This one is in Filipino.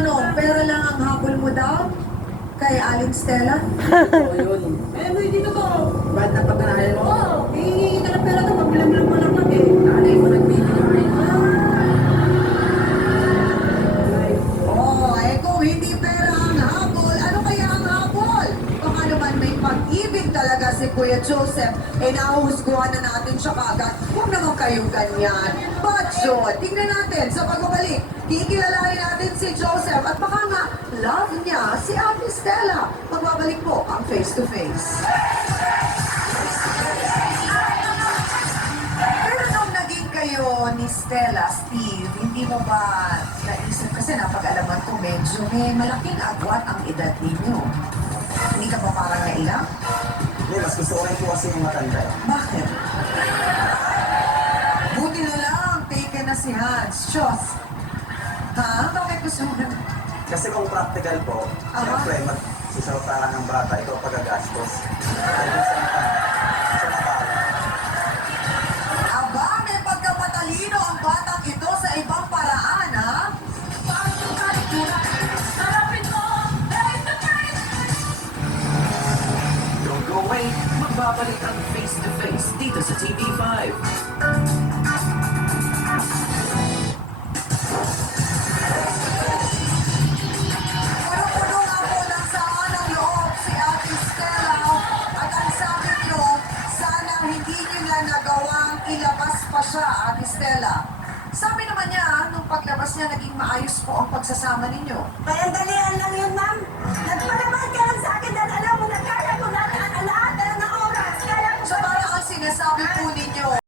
tanong, pera lang ang habol mo daw? Kay Aling Stella? Oo, yun. Eh, hindi dito to. Ba't napaganahan mo? Oo. Hihingi ka ng pera to. Pagbilang-bilang mo lang eh. Nanay mo nagbibigay. Oh, eh kung hindi pera ang habol, ano kaya ang habol? Baka naman may pag-ibig talaga si Kuya Joseph, eh nahuhusguhan na natin siya kagad. Huwag naman kayong ganyan. But John, tingnan natin sa pagbabalik. Kikilalanin natin si Joseph at baka nga love niya si Ate Stella. Magbabalik po ang Face to Face. Pero nung naging kayo ni Stella, Steve, hindi mo ba naisip kasi napag-alaman ko medyo may malaking agwat ang edad ninyo. Hindi ka ba parang nailang? Hindi, mas gusto ko rin po kasi yung matanda. Bakit? Buti na lang, taken na si Hans. Diyos. Ha? Bakit gusto mo na? Kasi kung practical po, Aha. siyempre, magsisautaran ng bata, ito ang pagagastos. Dahil sa Aba, may pagkapatalino ang batang ito sa ibang paraan, ha? Don't go away. Magbabalik ang Face to Face dito sa TV5. Puno-puno nga po ng sama ng loob si Ate Stella. At ang sabi niyo, sana hindi niyo na nagawang ilabas pa siya, Ate Stella. Sabi naman niya, nung paglabas niya, naging maayos po ang pagsasama ninyo. Kaya